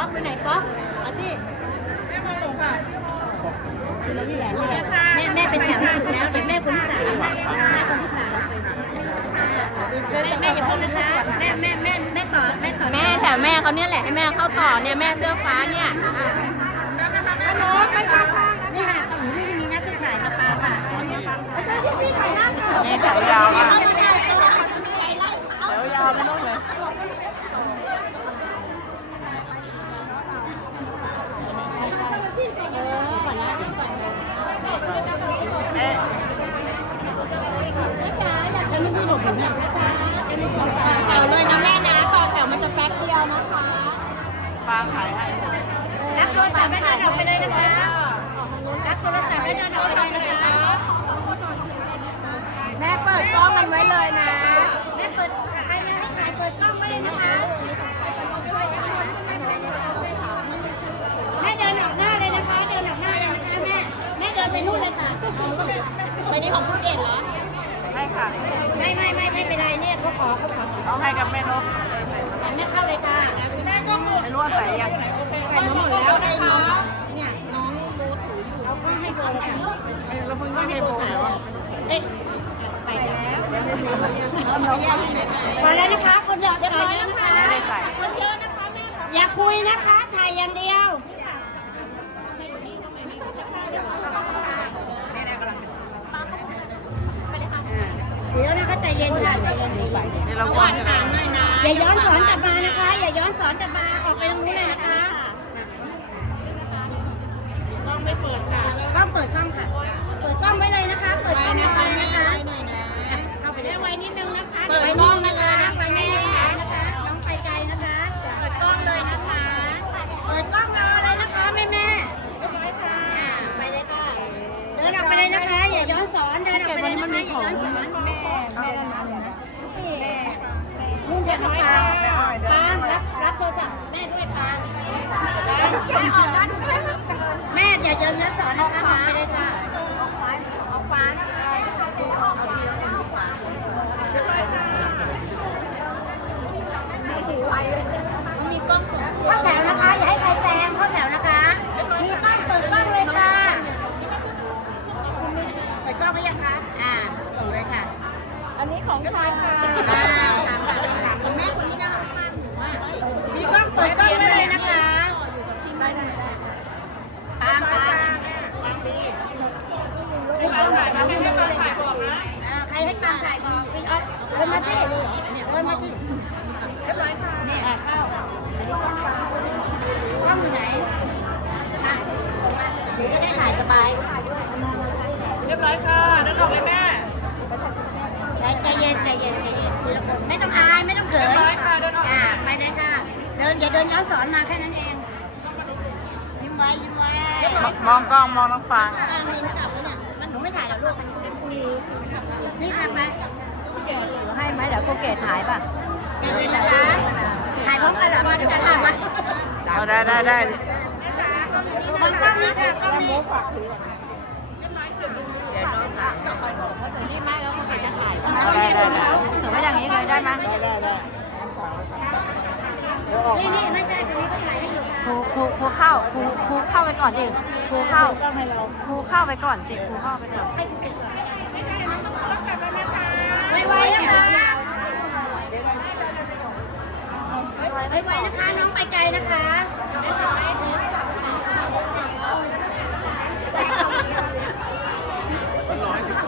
ป๊อกไปไหนป๊อกมาสิแม่มองหลงค่ะคือเรานี่แหละนี่แหละแม่แม่เป็นแถวที่ถูกแล้วเดี๋ยวแม่คนที่สามแม่คนที่สามแม่แม่อย่าพูดนะคะแม่แม่แม่แม่ต่อแม่ต่อแม่แถวแม่เขาเนี่ยแหละให้แม่เข้าต่อเนี่ยแม่เสื้อฟ้าเนี่ยอะ น้องไม่เข้าข้าง นี่ค่ะตอนหนูไม่ได้มีนัดซื้อขายมาปลาค่ะ พี่ถ่ายหน้าค่ะ นี่แถวยาวอะ ไม่ใช่ แถวยาวไม่ต้องเลย เอาเลยนะแม่นะต่อแถวมันจะแป๊บเดียวนะคะ ฟางขายให้รับโทรศัพท์แล้เดินออกไปเลยนะคะรับโทรศัพท์แล้เดินออกไปเลยนะคะแม่เปิดกล้องมันไว้เลยนะแม่เปิดใครไม่ให้ขายเปิดกล้องไว้เลยนะคะแม่เดินออกหน้าเลยนะคะ เดินออกหน้าเลยนะคะแม่แม่เดินไปนู่นเลยค่ะในนี้ของคุณเด่นเหรอใช่ค่ะไม่ไม่ไม่ไม่เป็นไรเนี่ยเขาขอเขาขอเอาให้กับแม่นก แม่เข้าเลยค่ะแม่ก็หมดไม่รู้ว่าใส่ยังใส่หมดแล้วนะคะเนี่ยน้องโบถูอยู่เอาก็ให้เบเลยค่ะแล้วมึงไม่ให้โบเหรอเอ๊ะไปแล้วพอแล้วนะคะ คนเยวพอแล้วนะคะคนเยอะนะคะแม่อย่าคุยนะคะถ่ายอย่างเดียวเดี๋ยวนะคะใจเย็นค่ะใจเย็นนี่เราควรจะ อย่าย้อนสอนกลับมานะคะ อย่าย้อนสอนกลับมา ออกไปตรงนู้นเลยนะคะกล้องไม่เปิดค่ะกล้องเปิดกล้องค่ะ เปิดกล้องไว้เลยนะคะ เปิดกล้องไว้เลยนะคะเข้าไปได้ไว้นิดนึงนะคะ เปิดกล้องกันเลยนะ นุ่นเดี๋ยวน้อยค่ะปางรับรับโทรศัพท์แม่ด้วยปางปางแม่ออกด้านแม่อย่าย้อนย้อนสอนนะคะมาไปเลยค่ะออกฟ้าออกฟ้านะคะมีกล้องเปิดเข้าแถวนะคะ อย่าให้ใครแซงเข้าแถวนะคะ มีกล้องเปิดกล้องเลยค่ะเปิดกล้องไว้ยังคะ อ่าส่งเลยค่ะ อันนี้ของใครค่ะ อ่าถามค่ะถามคุณแม่คนที่นั่งข้างๆหนูอะมีกล้องเปิดกล้องไว้เลยนะคะปางปางปางดีให้ ปางถ่ายมาให้ปางถ่ายบอกนะอ่าใครให้ปางถ่ายบอกพี่อ๊อฟเดินมาที่เดินมาที่เรียบร้อยค่ะเนี่ยเข้าอันนี้กล้องปางกล้องอยู่ไหนอะเดี๋ยวจะได้ถ่ายสบาย เรียบร้อยค่ะเดินออกเลยแม่ใจใจเย็นใจเย็นใจเย็นทีละคนไม่ต้องอายไม่ต้องเขินเรียบร้อยค่ะเดินออกอ่าไปเลยค่ะเดินอย่าเดินย้อนสอนมาแค่นั้นเองยิ้มไว้ยิ้มไว้มองกล้องมองน้องฟางอ่ามินกลับแล้วเนี่ยมั นหนูไม่ถ่ายหรอกลูกนี่ค่ะมาให้ไหมเดี๋ยวกูเกตหายป่ะเดินเลยนะคะถ่ายพร้อมกันเหรอมาด้วยกันค่ะมาเอาได้ได้ได้มองกล้องนี้ค่ะกล้องนี้ได้ได้ได้ถือไว้อย่างนี้เลยได้ไหมได้ได้ได้นี่นี่ไม่ใช่ ไปก่อนดิครูเข้าครูเข้าไปก่อนสิครูเข้าไปก่อนไวๆนะคะไวๆนะคะน้องไปไกลนะคะ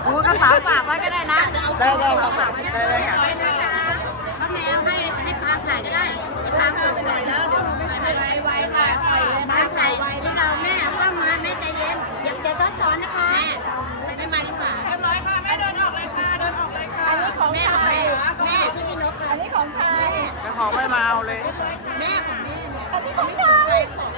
ครูกระเป๋าฝากไว้ก็ได้นะได้ได้ครับได้ได้ค่ะป้าแมวให้ให้พาถ่ายก็ได้ให้พาถ่ายไปไหนแล้วเดี๋ยว ไวๆค่ะพาถ่ายที่เราแม่ว่ามาแม่ใจเย็นอย่าใจะซ้อนสอนนะคะแม่ไม่มาดีกว่าเรียบร้อยค่ะแม่เดินออกเลยค่ะเดินออกเลยค่ะแม่ของแม่แม่ที่นี่นกอันนี้ของใครแต่ของไม่มาเอาเลย แม่ของแม่เนี่ยไม่สนใจของ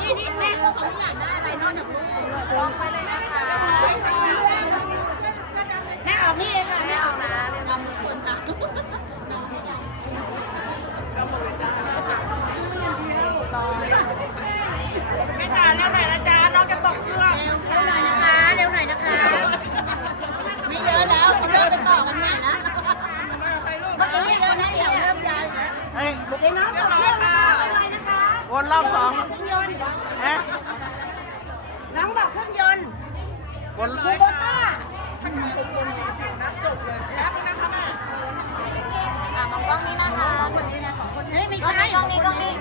นี่นี่แม่เออเขาไม่อยากได้อะไรนอกจากลูกลองไปเลยนะคะแม่ออกนี่เองค่ะแม่ออกนะแนะนำทุกคนค่ะน้ไม่ได้แม่จ๋าเร็วหน่อยนะจ๊ะน้องจะตกเครื่องเร็วหน่อยนะคะเร็วหน่อยนะคะไม่เยอะแล้วเขาเริ่มไปต่อกันใหม่ละวมาใครลูกไม่เยอะนะเดี๋ยวเริ่มยาวแล้วเฮ้ยไอ้น้องเรียบร้อย รอบสองเครื่องยนต์นะน้องบอกเครื่องยนต์วนคูโบต้าอะมองกล้องนี้นะคะเฮ้ยไม่กล้องใช่นี้กล้องนี้กล้องนี้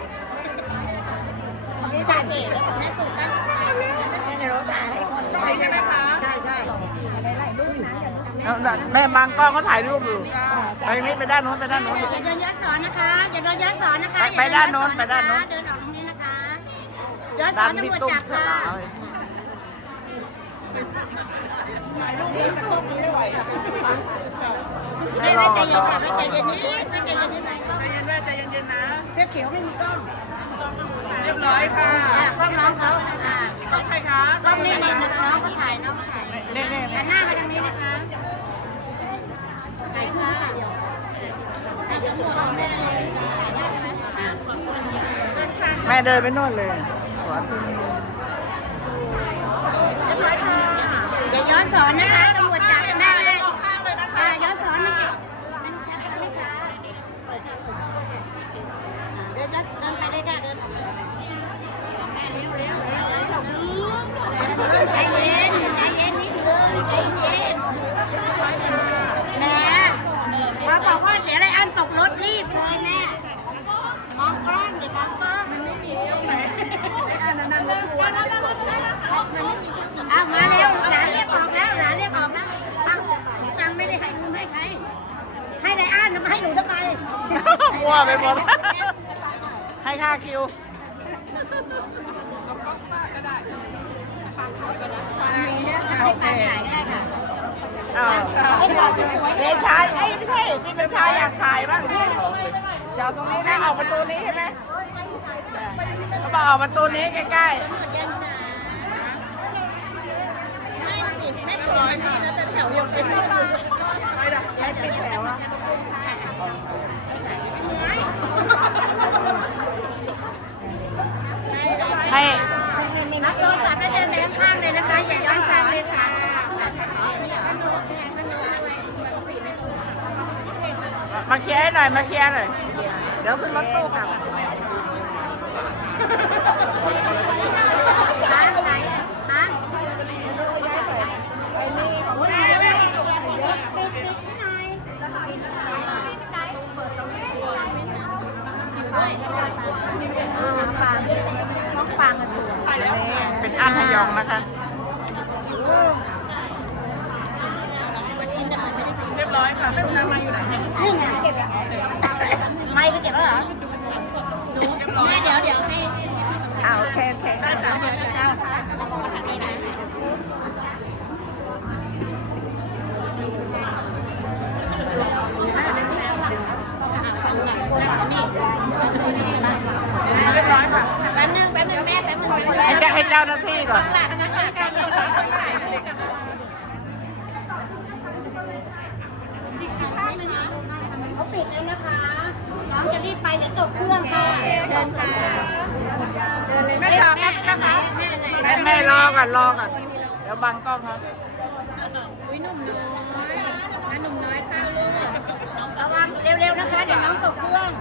นี่ถ่ายเพจได้ของแม่สุกันเดี๋ยวเราถ่ายให้คนใช่ไหมคะใช่ใช่เอาน่ะแม่บางกล้องเขาถ่ายรูปอยู่ไปนี่ไปด้านโน้นไปด้านโน้นอย่าเดินย้อนสอนนะคะอย่าเดินย้อนสอนนะคะไปไปด้านโน้นไปด้านโน้น ย้อนสดัอนตำรวจจับค่ะไม่ไม่ใจเย็นค่ะไม่ใจเย็นนิดไม่ใจเย็นนิดหนใจเย็นแม่ใจเย็นๆนะเสื้อเขียวไม่มีกล้องเรียบร้อยค่ะอะกล้องน้องเขาอะขอบใครคะกล้องนี่นี่น้องเขาถ่ายน้องเขาถ่ายนี่นี่หันหน้ามาทางนี้นะคะถ่ายค่ะถ่ายจะหมดแล้วแม่เลยจ้าแม่เดินไปโน่นเลย เรียบร้อยค่ะอย่าย้อนสอนนะคะตำรวจจับแม่เลยอะย้อนสอนไม่เกี่ยวไม่ช้าเดินเดินไปเลยค่ะเดินแม่เร็วเร็วเร็วเร็วใจเย็นใจเย็นนิดนึงใจเย็นแม่พอบอกว่าเดี๋ยวไรอันตกรถรีบเลยแม่มองกล้องเดี๋ยวมองกล้องมันไม่มีตรงไหนอันนั้นนั่นมันทัวร์นะอ้าวมาเร็วหลานเรียกออกแล้วหลานเรียกออกแล้วอ้าวตังค์ไม่ได้ให้คุณให้ใครให้ไรอันมาให้หนูทำไม มั่ว ไปหมดให้ค่าคิวโอเคได้ค่ะอ้าวเดชายไอ้ยไม่ใช่พี่เป็นชายอยากถ่ายบ้างเดี๋ยวตรงนี้นะออกประตูนี้ใช่ไหมเขาบอกออกประตูนี้ใกล้หมดยังจ้าไม่สิแม่สวยมีแล้วแต่แถวยังเป็นนู่นอยู่ๆ ให้ รับโทรศัพท์ได้เลยข้างๆเลยนะคะ อย่าย้อนสอนเลยค่ะ มาเคลียร์ให้หน่อย มาเคลียร์หน่อย เดี๋ยวขึ้นรถตู้กลับค้างไหนค้างปิดปิดให้หน่อยปางน้องปางสวยเป็นอันพยองนะคะ มันอินแต่มันไม่ได้กิน เรียบร้อยค่ะไม่รู้น้ำมาอยู่ไหนนี่ไงเก็บแล้วไม่ไปเก็บแล้วเหรอหนูแม่เดี๋ยวเดี๋ยวให้อ่าโอเคโอเคได้จ้ะเดี๋ยวเดี๋ยวเอาทางนี้นะอะฝั่งหลังนั่นนี่เรียบร้อยค่ะแป๊บนึงแป๊บนึงแม่แป๊บนึงแป๊บนึงให้เจ้าให้เจ้าหน้าที่ก่อนหลังนะคะการเดินทางคนถ่ายไม่ได้ เขาปิดแล้วนะคะ น้ องจะรีบไปเดี๋ยวตกเครื่องค่ะเชิญค่ะ เชิญเลยแม่จ๋าแป๊บนึงนะคะแม่แม่รอก่อนรอก่อนเดี๋ยวบังกล้องครับอุ้ยหนุ่มน้อยอะหนุ่มน้อยข้าวลูกระวังเร็วๆนะคะเดี๋ยวน้องตกเครื่อง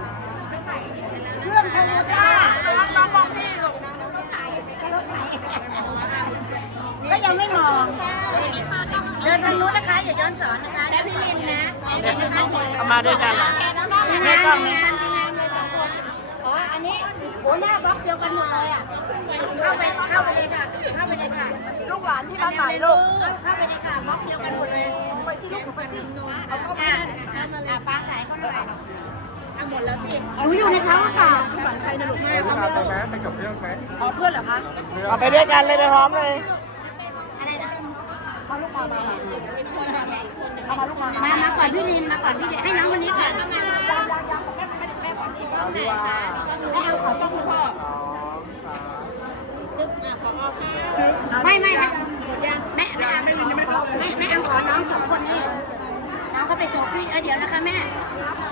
เครื่องโคโมต้าน้องบอกพี่ลูกก็ยังไม่มอง เดินทางนู้นนะคะอย่าย้อนสอนนะคะ และพี่ลินนะเอามาด้วยกันเหรอแม่กล้องนี่อ๋อ อันนี้หัวหน้าบล็อกเดียวกันหมดเลยอะ เข้าไปเข้าไปเลยค่ะ เข้าไปเลยค่ะลูกหลานที่มาถ่ายรูปเข้าไปเลยค่ะบล็อกเดียวกันหมดเลยไปสิลูกไปสิเอาก็มาเข้ามาเลยป้าถ่ายเขาหน่อยเอาหมดแล้วติหนูอยู่ในเขาค่ะใครนะลูกแม่เขาไม่รู้อ๋อเพื่อนเหรอคะ เอาไปด้วยกันเลยไปพร้อมเลย เอามาลูกมามามาก่อนพี่ลินมาก่อนพี่ลินให้น้องคนนี้ก่อนเข้ามายังยังยังแม่ไม่ได้แม่ฝั่งนี้กล้องไหนคะกล้องให้เอาขอเจ้าคุณพ่อจึ๊กอะขอออกค่ะไม่ไม่หมดยังแม่แม่ไม่ไม่ไม่ไม่อังขอน้องสองคนนี้น้องเขาไปโซฟี่เดี๋ยวนะคะแม่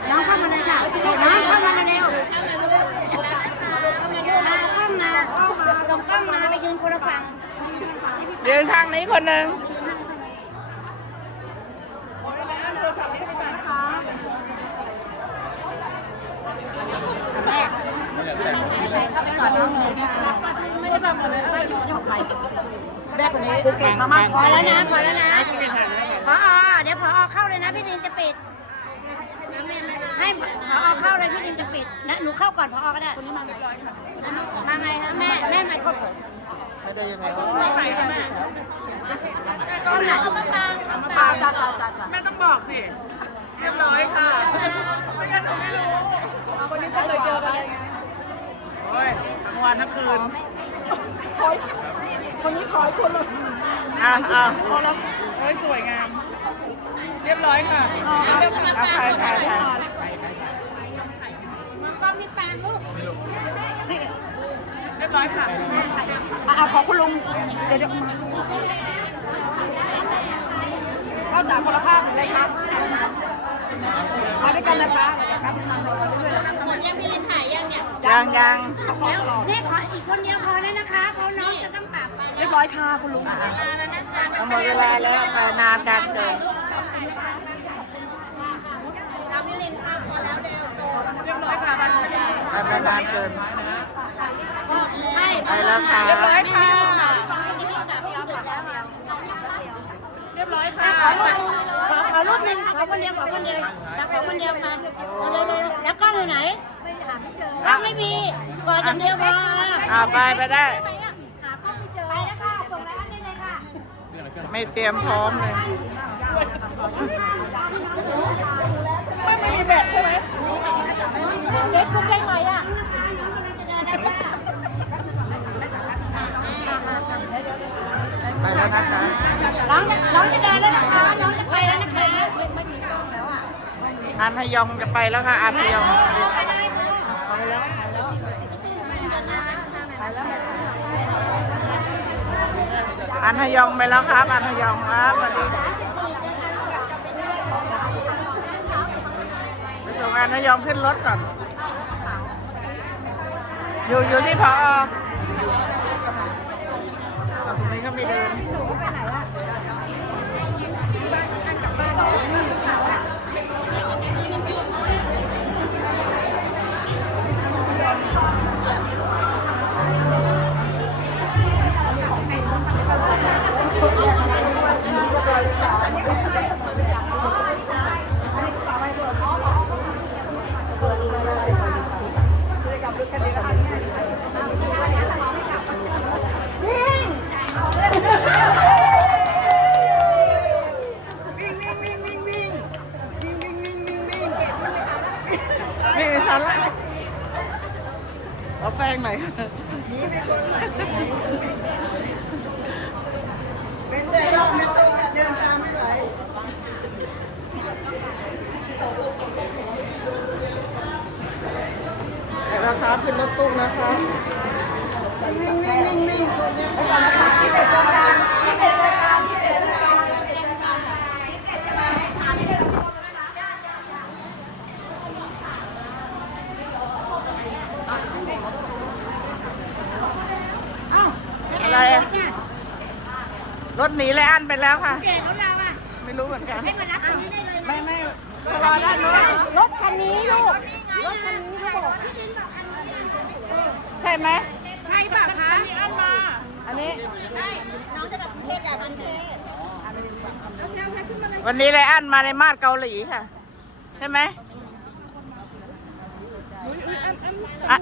น้องเข้ามาเลยค่ะน้องเข้ามาเร็วเข้ามาเร็วเข้ามาเร็วมาเข้ามาส่งกล้องมาไปยืนคนละฝั่งยืนข้างนี้คนหนึ่ง แม่เข้าไปก่อน ภูเก็ตมามาพอแล้วนะพอแล้วนะพอเดี๋ยวพอเข้าเลยนะพี่นินจะปิด ให้พอเข้าเลยพี่นินจะปิดนะหนูเข้าก่อนพอก็ได้คนนี้มามาไงคะแม่แม่มาเข้าถึงไม่ได้ยังไงเข้าไหนปาจ้าจ้าจ้าจ้าแม่ต้องบอกสิเรียบร้อยค่ะไม่งั้นหนูไม่รู้คนนี้ก็เคยเจอกันเลยไงโอ้ยทั้งวันทั้งคืนคนนี้ขอให้คนเลย อะอะพอแล้วโอ้ยสวยงาม เรียบร้อยค่ะเอาใครใครใครกล้องที่ปางลูกเรียบร้อยค่ะเอาขอคุณลุงเดี๋ยวเดี๋ยวเข้าจากคนละภาคเลยครับมาด้วยกันนะคะครับหมดยังพี่ลินถ่ายยังเนี่ยยังยังเขาขอตลอดนี่ขออีกคนเดียวพอแล้วนะคะเพราะน้องจะต้องกลับไปเรียบร้อยค่ะคุณลุงเอาหมดเวลาแล้วไปนานกันเกินเราพี่ลินเข้าพอแล้วเร็วโจเรียบร้อยค่ะไปไปนานเกินใช่ไปแล้วค่ะเรียบร้อยค่ะเรียบร้อยค่ะขอรูปขอขอรูปหนึ่งขอคนเดียวขอคนเดียวขอคนเดียวมาเร็วๆแล้วกล้องอยู่ไหนกล้องไม่มีกออย่างเดียวพออ่าไปไปได้ ไปแล้วค่ะส่งแล้วได้เลยค่ะ ไม่เตรียมพร้อมเลย ไม่มีแบบใช่ไหมเฟซบุ๊กได้ไหมอะไปแล้วนะคะน้องน้องจะเดินแล้วนะคะ น้องจะไปแล้วนะคะอันฮยองจะไปแล้วค่ะอันฮยองไปเลยค่ะ อันฮยองไปแล้วครับ อันฮยองครับสวัสดีไปส่งอันฮยองขึ้นรถก่อน อยู่อยู่ที่พอตรงนี้ก็มีเดินนี่ แล้วครับขึ้นรถตู้นะครับวิ่งวิ่งวิ่งวิ่งอะไรอะรถหนีเลยอันไปแล้วค่ะ เก่งของเราอะไม่รู้เหมือนกันให้มารับตรงนี้ได้เลยไม่ไม่รอได้เลยรถคันนี้ลูกรถคันนี้เขาบอก ใช่ไหมใช่ป่ะคะอันนี้น้องจะกลับกรุงเทพจากกรุงเทพวันนี้ไลอันมาในมาดเกาหลีค่ะ ใช่ไหมอัน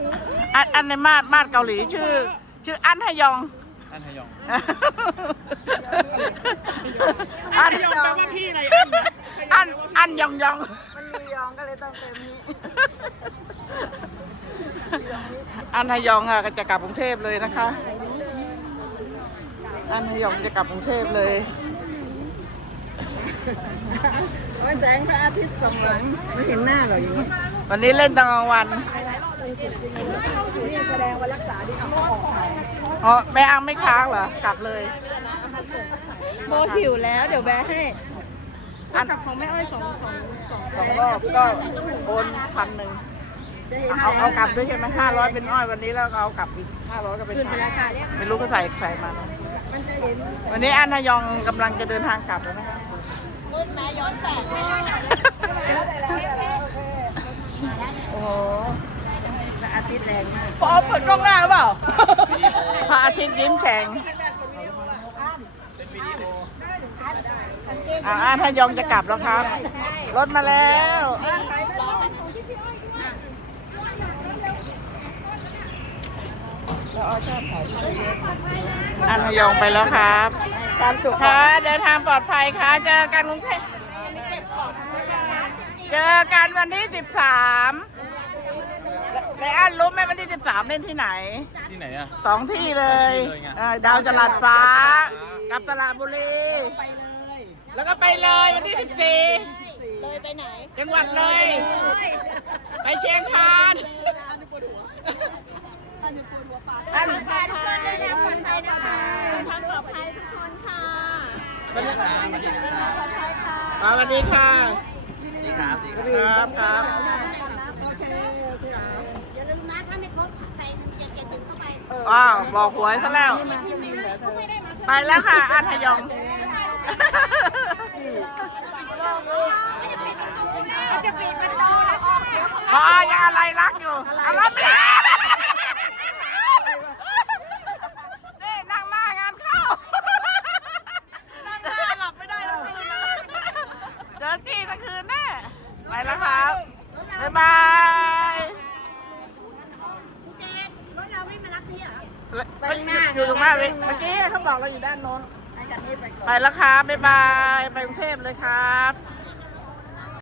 อันอันในมาดมาดเกาหลีชื่อ ชื่ออันฮยอง อันฮยอง อันฮยองแปลว่าพี่อะไรอันอันยองยองมันมียองก็เลยต้องเต็มนี้ อันฮยองอะก็จะกลับกรุงเทพเลยนะคะ อันฮยองจะกลับกรุงเทพเลยโอ้ยแสงพระอาทิตย์ส่องหลังไม่เห็นหน้าหรออย่างนี้วันนี้เล่นตอนกลางวันนี่แสดงว่ารักษาดีเอาออกอ๋อแม่อังไม่ค้างเหรอกลับเลยโบหิวแล้ว เดี๋ยวแบะให้อันของแม่อ้อยสองสองสองรอบก็โอนพันหนึ่งจะ เห็นเอาเอากลับด้วยใช่ไหมห้าร้อยเป็นอ้อยวันนี้แล้วเอากลับอีกห้าร้อยก็เป็นพันไม่รู้ก็ใส่ใส่มาเนอะมันจะเห็นวันนี้อันฮยองกำลังจะเดินทางกลับแล้วนะคะมืดแม่ย้อนแสงแล้วได้แล้วได้แล้วโอเคโอ้โหพระอาทิตย์แรงมากพอเปิดกล้องหน้าหรือเปล่าพระอาทิตย์ยิ้มแฉ่งอ่าอ่าถ้ายองจะกลับแล้วครับ รถมาแล้ว อันพยองไปแล้วครับความสุขค่ะเดินทางปลอดภัยค่ะเจอกันกรุงเทพเจอกันวันที่สิบสามและอันรู้ไหมวันที่สิบสามเล่นที่ไหน ที่ไหนอะ สองที่เลยเลยไงเออดาวจรัสฟ้า กับสระบุรี แล้วก็ไปเลยวันที่สิบสี่เลยไปไหน จังหวัดเลย ไปเชียงคาน อันค่ะทุกคนด้วยนะคนไทยนะคะความปลอดภัยทุกคนค่ะสวันนี้ปลอดภัยค่ะสวัสดีค่ะครับครับครับอย่าลืมนะถ้าไม่ครบใส่หนึ่งเจ็ดเจ็ดหนึ่งเข้าไปอ้าวบอกหวยซะแล้ว ไปแล้วค่ะอันทยองจะปิดประตูแล้วออกเดี๋ยวพอยังอะไรรักอยู่อารมณ์ดีนี่นั่งหน้างานเข้า นั่งหน้าหลับไม่ได้ทั้งคืนนะเจอกี้ทั้งคืนแน่ ไปแล้วครับ บ๊ายบาย รถเราไม่มารับพี่เหรอ อยู่ตรงหน้าเลยเมื่อ กี้เขาบอกเราอยู่ด้านโน้นไปแล้วครับบ๊ายบาย ไปกรุงเทพเลยครับ